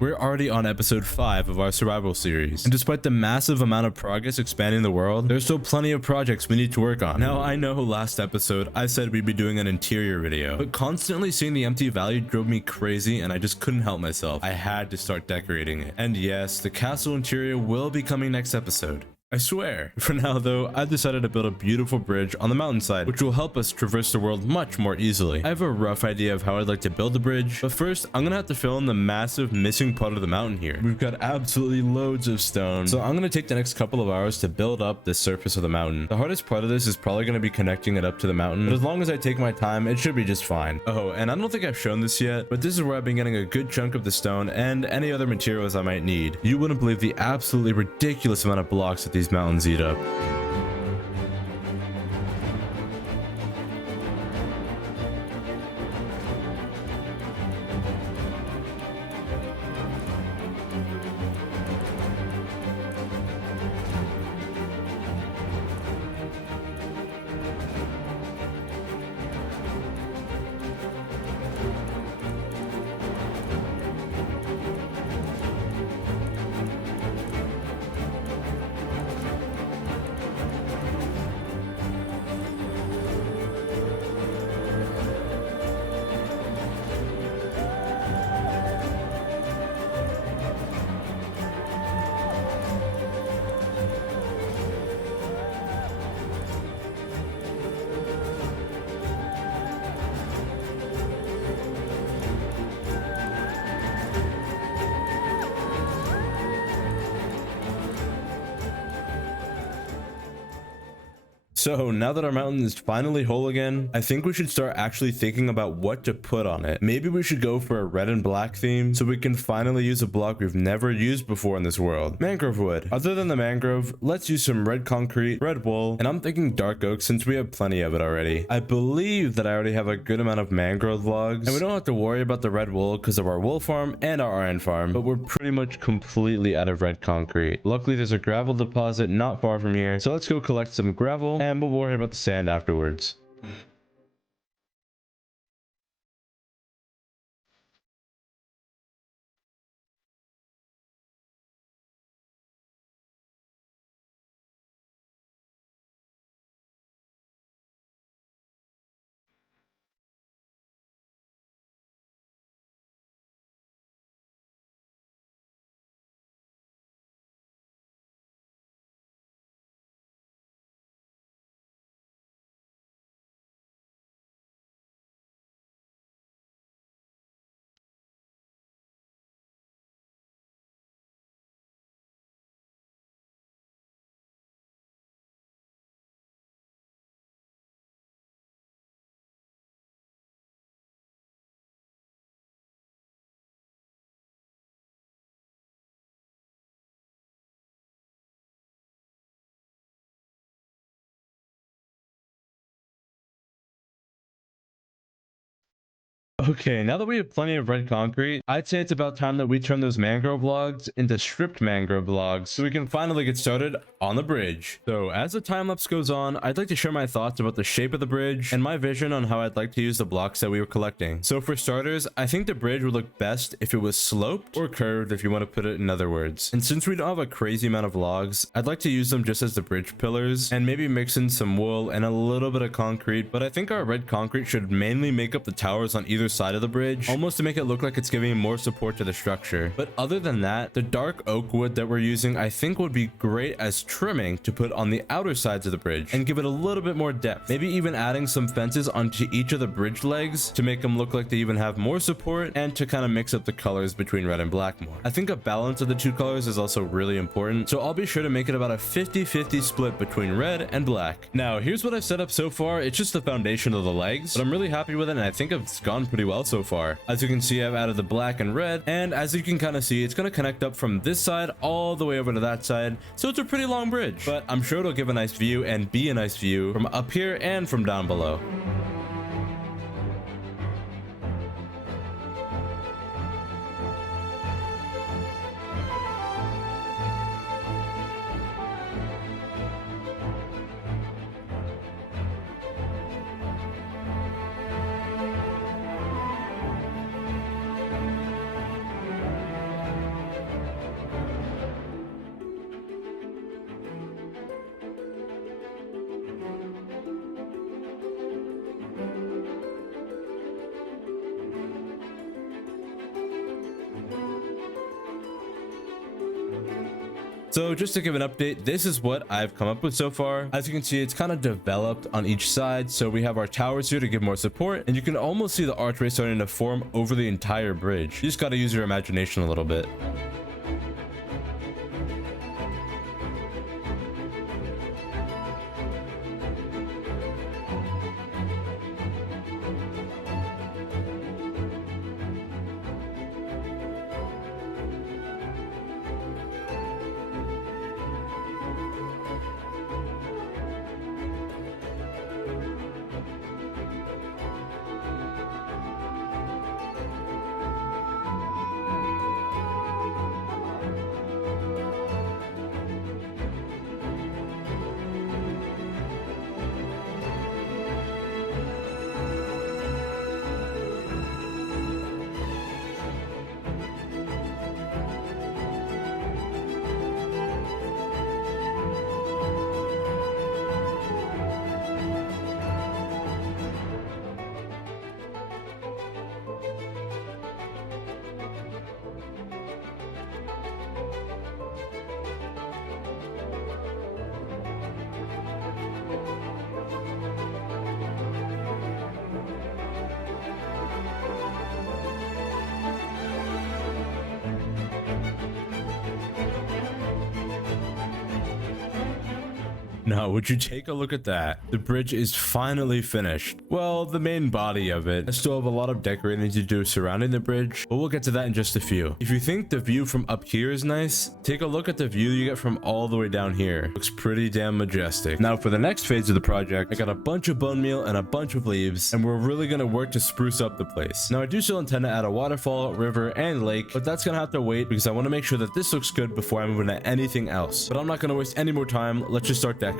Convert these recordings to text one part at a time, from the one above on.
We're already on episode 5 of our survival series, and despite the massive amount of progress expanding the world, there's still plenty of projects we need to work on. Now, I know last episode I said we'd be doing an interior video, but constantly seeing the empty valley drove me crazy and I just couldn't help myself. I had to start decorating it. And yes, the castle interior will be coming next episode. I swear. For now though, I've decided to build a beautiful bridge on the mountainside, which will help us traverse the world much more easily. I have a rough idea of how I'd like to build the bridge, but first I'm gonna have to fill in the massive missing part of the mountain here. We've got absolutely loads of stone, so I'm gonna take the next couple of hours to build up the surface of the mountain. The hardest part of this is probably gonna be connecting it up to the mountain, but as long as I take my time, it should be just fine. Oh, and I don't think I've shown this yet, but this is where I've been getting a good chunk of the stone and any other materials I might need. You wouldn't believe the absolutely ridiculous amount of blocks that these mountains eat up. So now that our mountain is finally whole again, I think we should start actually thinking about what to put on it. Maybe we should go for a red and black theme so we can finally use a block we've never used before in this world. Mangrove wood. Other than the mangrove, let's use some red concrete, red wool, and I'm thinking dark oak since we have plenty of it already. I believe that I already have a good amount of mangrove logs, and we don't have to worry about the red wool because of our wool farm and our iron farm, but we're pretty much completely out of red concrete. Luckily, there's a gravel deposit not far from here, so let's go collect some gravel and we'll worry about the sand afterwards. Okay, now that we have plenty of red concrete, I'd say it's about time that we turn those mangrove logs into stripped mangrove logs so we can finally get started on the bridge. So as the time lapse goes on, I'd like to share my thoughts about the shape of the bridge and my vision on how I'd like to use the blocks that we were collecting. So for starters, I think the bridge would look best if it was sloped or curved, if you want to put it in other words. And since we don't have a crazy amount of logs, I'd like to use them just as the bridge pillars and maybe mix in some wool and a little bit of concrete, but I think our red concrete should mainly make up the towers on either side of the bridge, almost to make it look like it's giving more support to the structure. But other than that, the dark oak wood that we're using I think would be great as trimming to put on the outer sides of the bridge and give it a little bit more depth. Maybe even adding some fences onto each of the bridge legs to make them look like they even have more support and to kind of mix up the colors between red and black more. I think a balance of the two colors is also really important, so I'll be sure to make it about a 50-50 split between red and black. Now here's what I've set up so far. It's just the foundation of the legs, but I'm really happy with it and I think it's gone pretty well so far. As you can see, I've added the black and red, and as you can kind of see, it's going to connect up from this side all the way over to that side, so it's a pretty long bridge, but I'm sure it'll give a nice view and be a nice view from up here and from down below. So just to give an update, this is what I've come up with so far. As you can see, it's kind of developed on each side. So we have our towers here to give more support, and you can almost see the archway starting to form over the entire bridge. You just got to use your imagination a little bit. Now, would you take a look at that? The bridge is finally finished. Well, the main body of it. I still have a lot of decorating to do surrounding the bridge, but we'll get to that in just a few. If you think the view from up here is nice, take a look at the view you get from all the way down here. Looks pretty damn majestic. Now, for the next phase of the project, I got a bunch of bone meal and a bunch of leaves, and we're really gonna work to spruce up the place. Now, I do still intend to add a waterfall, river, and lake, but that's gonna have to wait because I want to make sure that this looks good before I move into anything else. But I'm not gonna waste any more time. Let's just start decorating.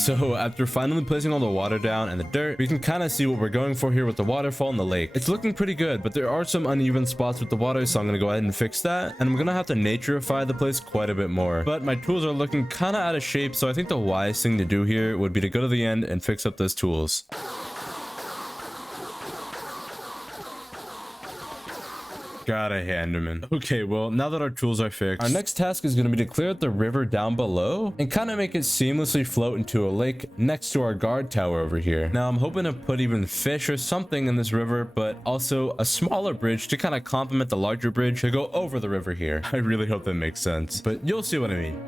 So after finally placing all the water down and the dirt, we can kind of see what we're going for here with the waterfall and the lake. It's looking pretty good, but there are some uneven spots with the water, so I'm going to go ahead and fix that. And I'm going to have to naturify the place quite a bit more. But my tools are looking kind of out of shape, so I think the wise thing to do here would be to go to the end and fix up those tools. Gotta hand him in. Okay, well, now that our tools are fixed, our next task is going to be to clear out the river down below and kind of make it seamlessly float into a lake next to our guard tower over here. Now, I'm hoping to put even fish or something in this river, but also a smaller bridge to kind of complement the larger bridge to go over the river here. I really hope that makes sense, but you'll see what I mean.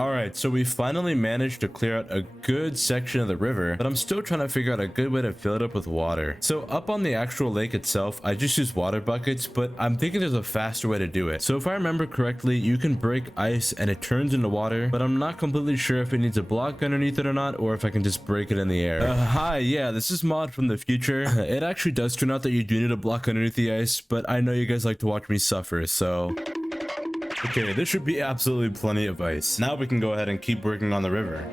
All right, so we finally managed to clear out a good section of the river, but I'm still trying to figure out a good way to fill it up with water. So up on the actual lake itself, I just use water buckets, but I'm thinking there's a faster way to do it. So if I remember correctly, you can break ice and it turns into water, but I'm not completely sure if it needs a block underneath it or not, or if I can just break it in the air. Hi, yeah, this is Mod from the future. It actually does turn out that you do need a block underneath the ice, but I know you guys like to watch me suffer, so... Okay, this should be absolutely plenty of ice. Now we can go ahead and keep working on the river.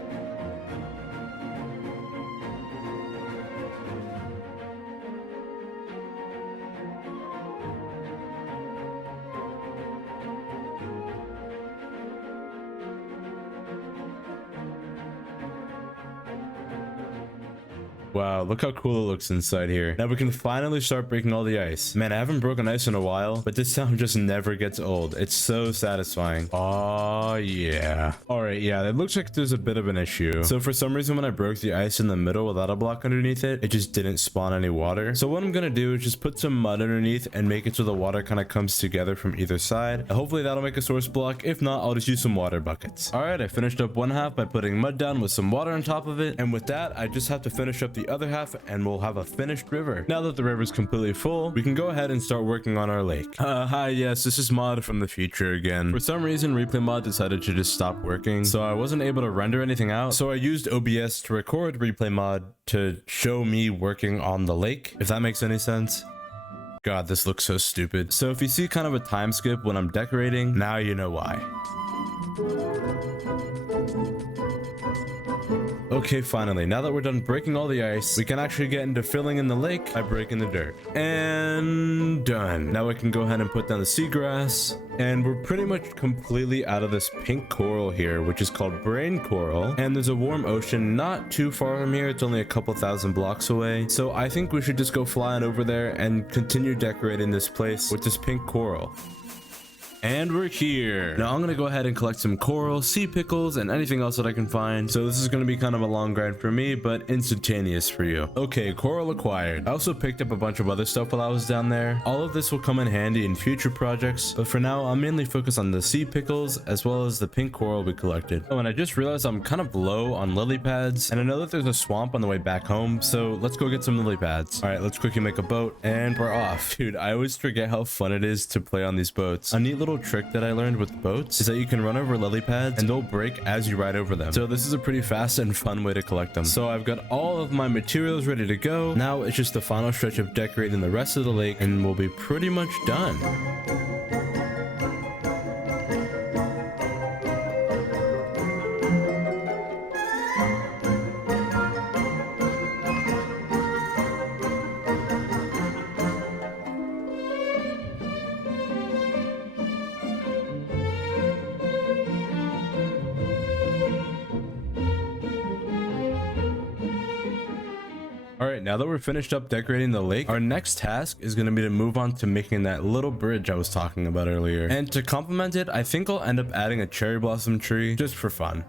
Wow, look how cool it looks inside here. Now we can finally start breaking all the ice. Man, I haven't broken ice in a while, but this sound just never gets old. It's so satisfying. Oh, yeah. All right, yeah, it looks like there's a bit of an issue. So for some reason, when I broke the ice in the middle without a block underneath it, it just didn't spawn any water. So what I'm gonna do is just put some mud underneath and make it so the water kind of comes together from either side. Hopefully that'll make a source block. If not, I'll just use some water buckets. All right, I finished up one half by putting mud down with some water on top of it. And with that, I just have to finish up the other half and we'll have a finished river. Now that the river is completely full, we can go ahead and start working on our lake. Hi, yes, this is Mod from the future again. For some reason, Replay Mod decided to just stop working, so I wasn't able to render anything out. So I used OBS to record Replay Mod to show me working on the lake, if that makes any sense. God, this looks so stupid. So if you see kind of a time skip when I'm decorating, now you know why. Okay, finally, now that we're done breaking all the ice, we can actually get into filling in the lake by breaking the dirt. And done. Now we can go ahead and put down the seagrass. And we're pretty much completely out of this pink coral here, which is called brain coral. And there's a warm ocean not too far from here. It's only a couple thousand blocks away. So I think we should just go flying over there and continue decorating this place with this pink coral. And we're here. Now I'm gonna go ahead and collect some coral, sea pickles, and anything else that I can find. So this is gonna be kind of a long grind for me, but instantaneous for you. Okay, coral acquired. I also picked up a bunch of other stuff while I was down there. All of this will come in handy in future projects, but for now, I'm mainly focused on the sea pickles as well as the pink coral we collected. Oh, and I just realized I'm kind of low on lily pads, and I know that there's a swamp on the way back home, so let's go get some lily pads. All right, let's quickly make a boat, and we're off. Dude, I always forget how fun it is to play on these boats. A neat little trick that I learned with boats is that you can run over lily pads and they'll break as you ride over them. So this is a pretty fast and fun way to collect them. So I've got all of my materials ready to go. Now it's just the final stretch of decorating the rest of the lake and we'll be pretty much done. Alright, now that we're finished up decorating the lake, our next task is going to be to move on to making that little bridge I was talking about earlier. And to complement it, I think I'll end up adding a cherry blossom tree just for fun.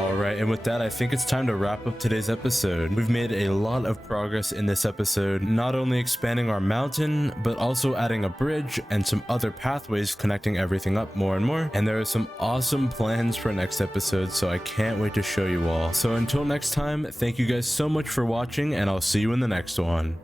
All right, and with that, I think it's time to wrap up today's episode. We've made a lot of progress in this episode, not only expanding our mountain, but also adding a bridge and some other pathways connecting everything up more and more. And there are some awesome plans for next episode, so I can't wait to show you all. So until next time, thank you guys so much for watching, and I'll see you in the next one.